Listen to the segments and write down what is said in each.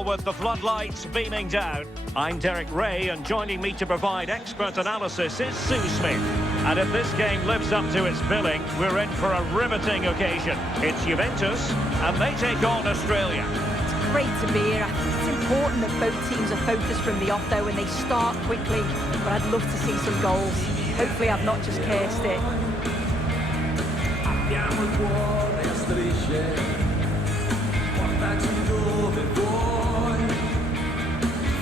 football with the floodlights beaming down. I'm Derek Ray, and joining me to provide expert analysis is Sue Smith. And if this game lives up to its billing, we're in for a riveting occasion. It's Juventus, and they take on Australia. It's great to be here. I think it's important that both teams are focused from the off, though, and they start quickly. But I'd love to see some goals. Hopefully I've not just cursed it. Abbiamo il cuore a strisce, portaci dove vuoi,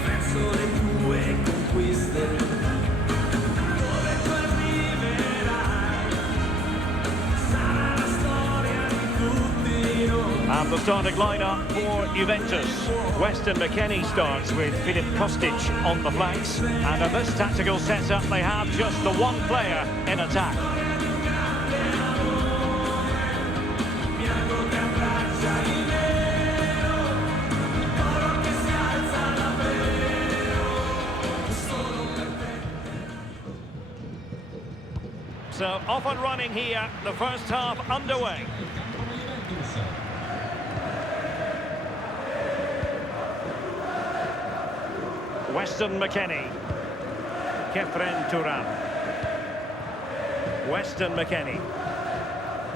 verso le tue conquiste, dove tu arriverai, sarà la storia di tutti noi. And the starting lineup for Juventus. Weston McKennie starts with Filip Kostic on the flanks, and in this tactical setup they have just the one player in attack. So off and running here, the first half underway. Weston McKennie. Kefren Turan. Weston McKennie.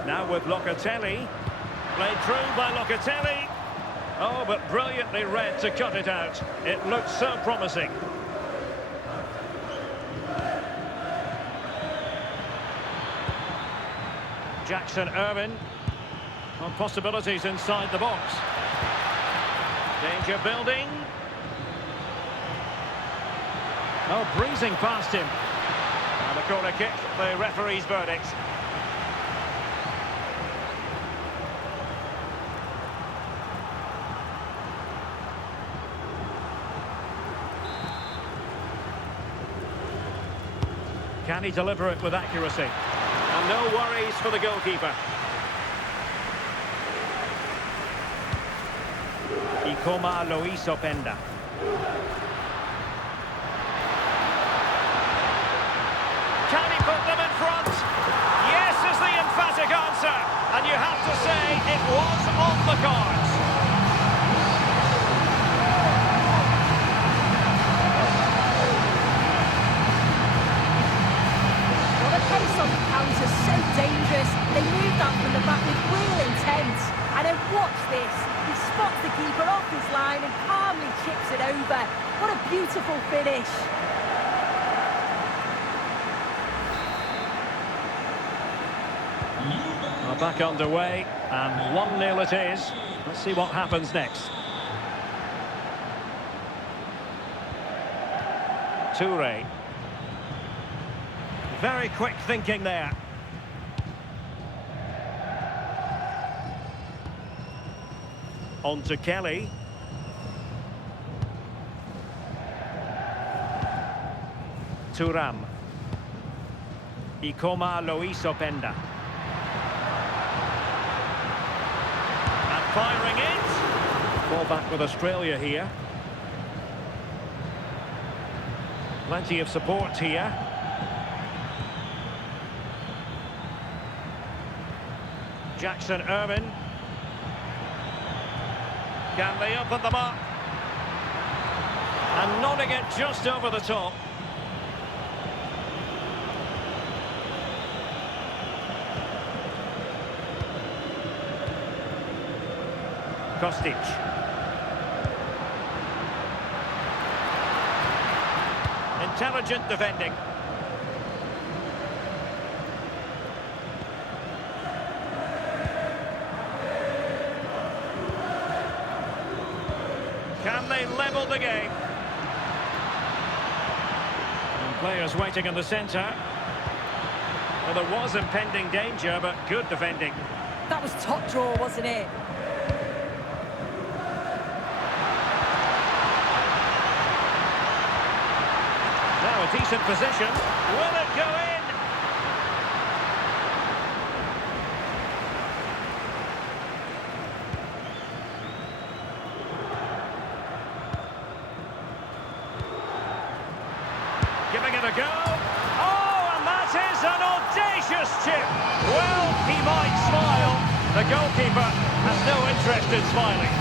Now with Locatelli. Played through by Locatelli. Oh, but brilliantly read to cut it out. It looked so promising. Jackson Irvine. On possibilities inside the box. Danger building. Oh, breezing past him. And a corner kick, the referee's verdict. Can he deliver it with accuracy? And no worries for the goalkeeper. Ikoma Luis Openda. Can he put them in front? Yes is the emphatic answer. And you have to say it was on the cards. Well, the pace on the counter's so dangerous. They moved out from the back with real intent. And then watch this. He spots the keeper off his line and calmly chips it over. What a beautiful finish. Well, back underway, and 1-0 it is. Let's see what happens next. Toure. Very quick thinking there. On to Kelly. Thuram. Ikoma Luis Openda. Firing it. Ball back with Australia here. Plenty of support here. Jackson Irvine. Can they open them up? And nodding it just over the top. Kostic. Intelligent defending. Can they level the game? And players waiting in the centre. Well, there was impending danger, but good defending. That was top draw, wasn't it? Now a decent position. Will it go in? Giving it a go. Oh, and that is an audacious chip. Well, he might smile. The goalkeeper has no interest in smiling.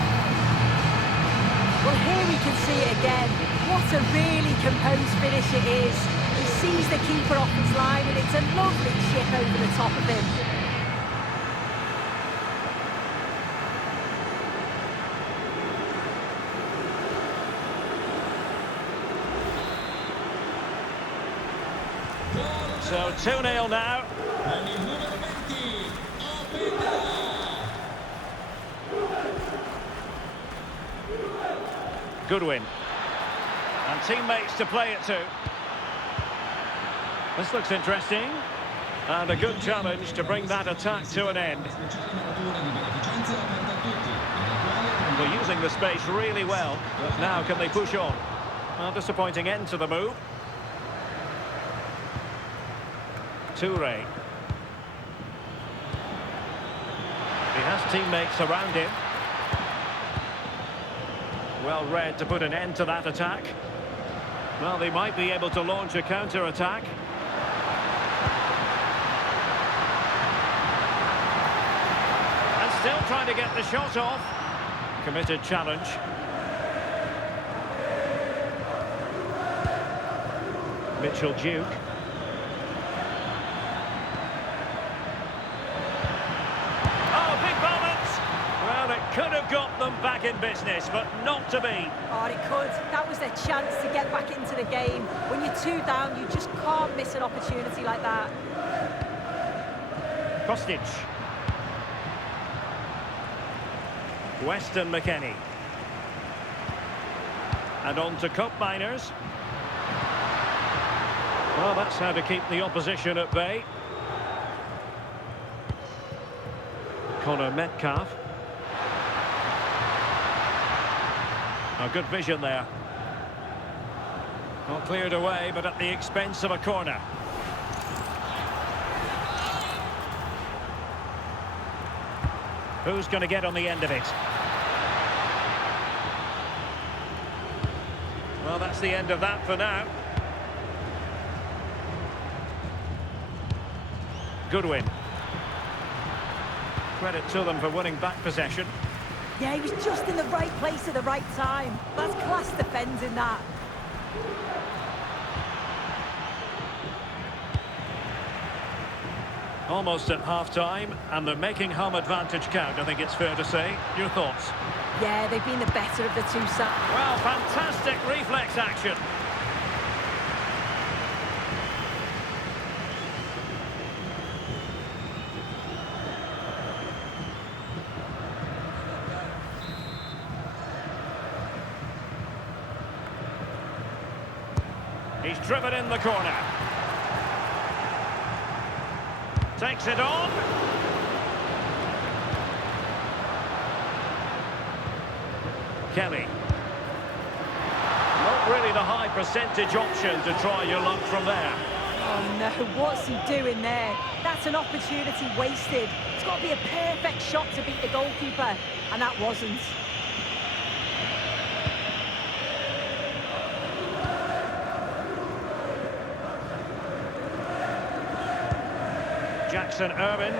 Well, we can see it again. What a really composed finish it is. He sees the keeper off his line and it's a lovely chip over the top of him. So 2-0 now. Goodwin. And teammates to play it to. This looks interesting. And a good challenge to bring that attack to an end. They're using the space really well. But now can they push on? A disappointing end to the move. Toure. He has teammates around him. Well read to put an end to that attack. Well, they might be able to launch a counter-attack. And still trying to get the shot off. Committed challenge. Mitchell Duke. Could have got them back in business, but not to be. Oh, it could. That was their chance to get back into the game. When you're 2 down, you just can't miss an opportunity like that. Kostic. Weston McKennie. And on to Cup Miners. Well, that's how to keep the opposition at bay. Connor Metcalf. A good vision there. Not cleared away, but at the expense of a corner. Who's going to get on the end of it? Well, that's the end of that for now. Goodwin. Credit to them for winning back possession. Yeah, he was just in the right place at the right time. That's class defending that. Almost at half-time, and they're making home advantage count, I think it's fair to say. Your thoughts? Yeah, they've been the better of the two sides. Well, fantastic reflex action. He's driven in the corner. Takes it on. Kelly. Not really the high percentage option to try your luck from there. Oh no, what's he doing there? That's an opportunity wasted. It's got to be a perfect shot to beat the goalkeeper, and that wasn't. Jackson Irvin.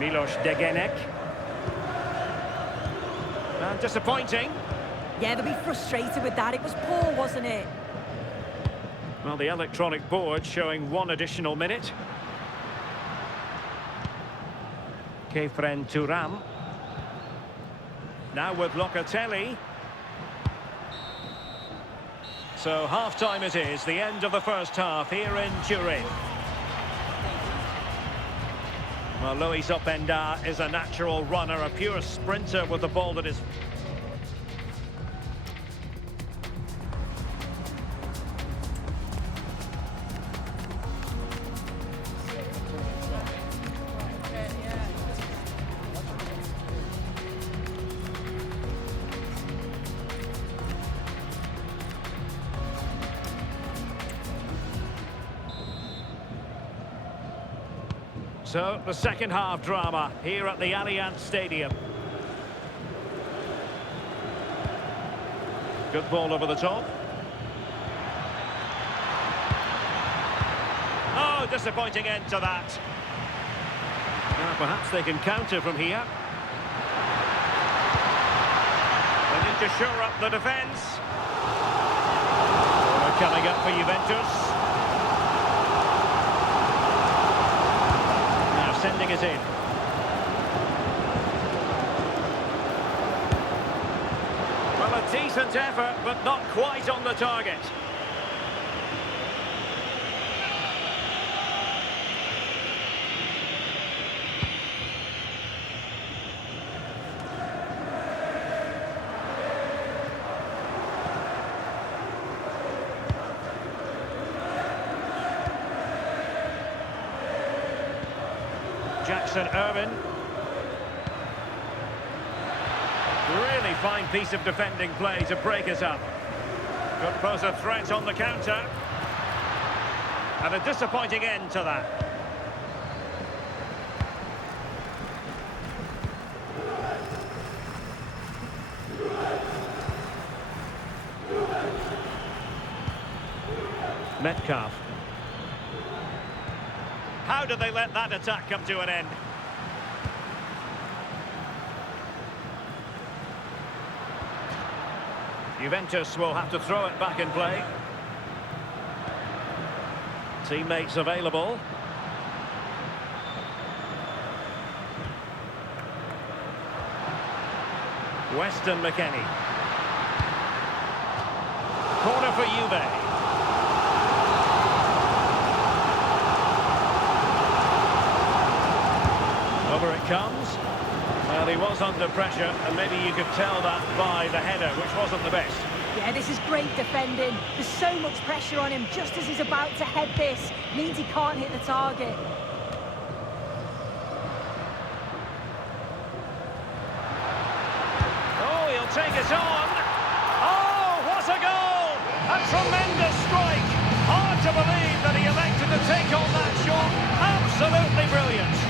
Milos Degenek. And disappointing. Yeah, they'll be frustrated with that. It was poor, wasn't it? Well, the electronic board showing 1 additional minute. Kefren Turam. Now with Locatelli. So half-time it is, the end of the first half here in Turin. Well, Luis Openda is a natural runner, a pure sprinter with the ball that is... So, the second half drama here at the Allianz Stadium. Good ball over the top. Oh, disappointing end to that. Now perhaps they can counter from here. They need to shore up the defence. Corner coming up for Juventus. Now sending it in. Well, a decent effort, but not quite on the target. Jackson Irvin. Really fine piece of defending play to break us up. Could pose a threat on the counter. And a disappointing end to that. Metcalf. How did they let that attack come to an end? Juventus will have to throw it back in play. Teammates available. Weston McKennie. Corner for Juve. Over it comes. Well, he was under pressure, and maybe you could tell that by the header, which wasn't the best. Yeah, this is great defending. There's so much pressure on him just as he's about to head this. Means he can't hit the target. Oh, he'll take it on. Oh, what a goal! A tremendous strike. Hard to believe that he elected to take on that shot. Absolutely brilliant.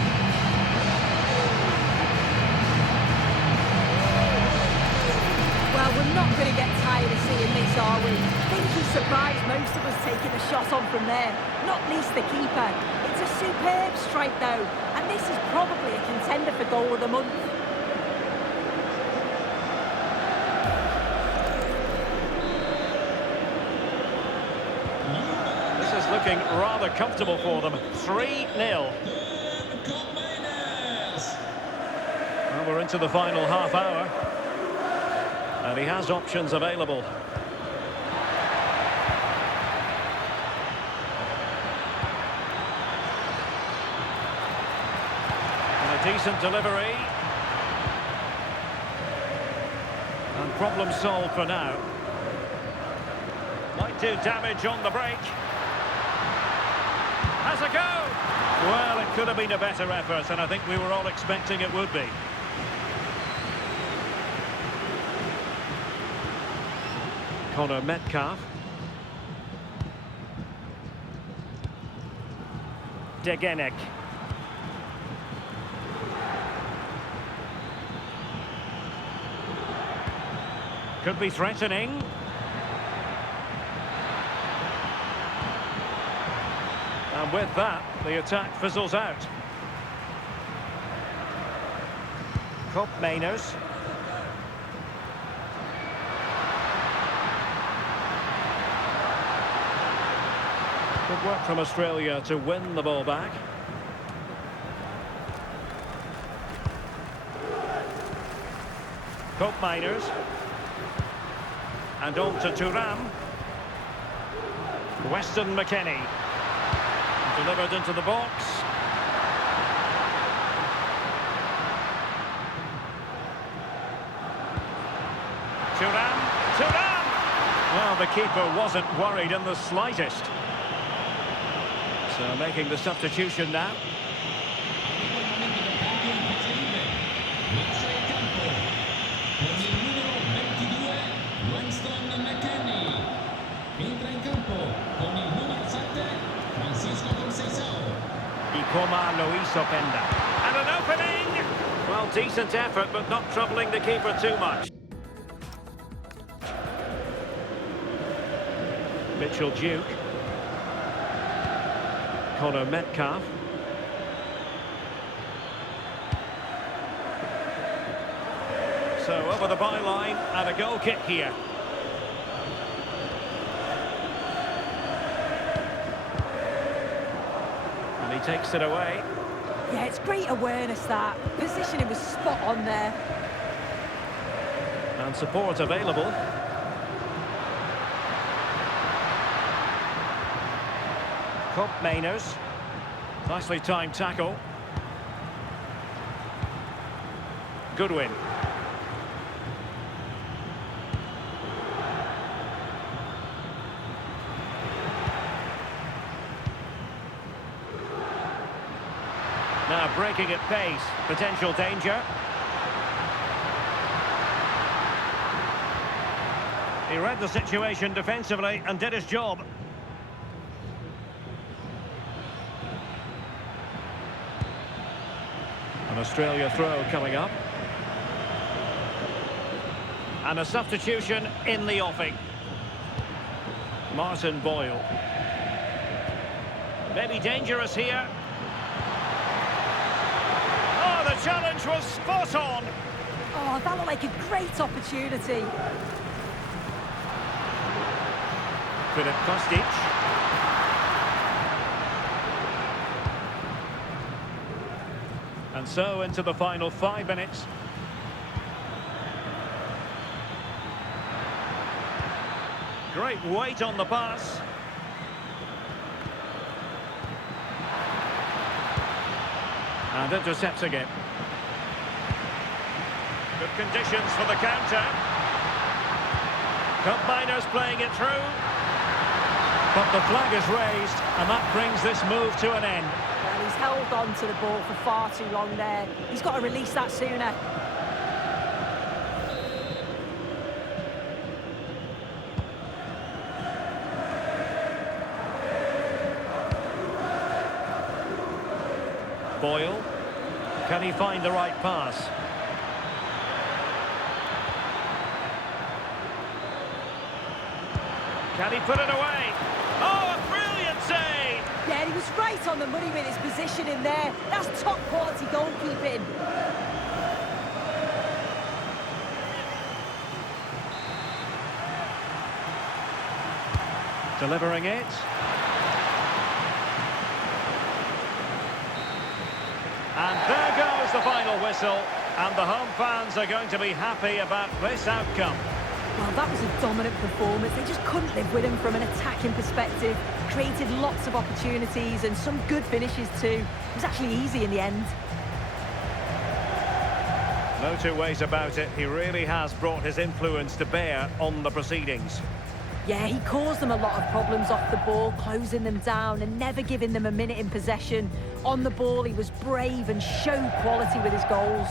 Well, we're not going to get tired of seeing this, are we? I think he surprised most of us taking the shot on from there, not least the keeper. It's a superb strike, though, and this is probably a contender for goal of the month. This is looking rather comfortable for them. 3-0. Well, we're into the final half hour. And he has options available. And a decent delivery. And problem solved for now. Might do damage on the break. Has a go! Well, it could have been a better effort, and I think we were all expecting it would be. Connor Metcalf. Degenek. Could be threatening. And with that, the attack fizzles out. Cup Mainers. Good work from Australia to win the ball back. Cup Miners. And on to Thuram. Weston McKennie. Delivered into the box. Thuram! Well, the keeper wasn't worried in the slightest. So making the substitution now. Ikoma lo hizo Penda. And an opening! Well, decent effort, but not troubling the keeper too much. Mitchell Duke. Connor Metcalf. So over the byline and a goal kick here. And he takes it away. Yeah, it's great awareness, that. Positioning was spot on there. And support available. Cop Mainers. Nicely timed tackle. Goodwin. Now breaking at pace. Potential danger. He read the situation defensively and did his job. An Australia throw coming up. And a substitution in the offing. Martin Boyle. Maybe dangerous here. Oh, the challenge was spot on. Oh, that looked like a great opportunity. Filip Kostic. And so into the final 5 minutes. Great weight on the pass. And intercepting it. Good conditions for the counter. Cup Miners playing it through. But the flag is raised, and that brings this move to an end. Well, he's held on to the ball for far too long there. He's got to release that sooner. Boyle. Can he find the right pass? Can he put it away? Oh, a brilliant save! Yeah, he was right on the money with his position in there. That's top quality goalkeeping. Delivering it. And there goes the final whistle. And the home fans are going to be happy about this outcome. Well, that was a dominant performance. They just couldn't live with him from an attacking perspective. Created lots of opportunities and some good finishes too. It was actually easy in the end. No two ways about it. He really has brought his influence to bear on the proceedings. Yeah, he caused them a lot of problems off the ball, closing them down and never giving them a minute in possession. On the ball, he was brave and showed quality with his goals.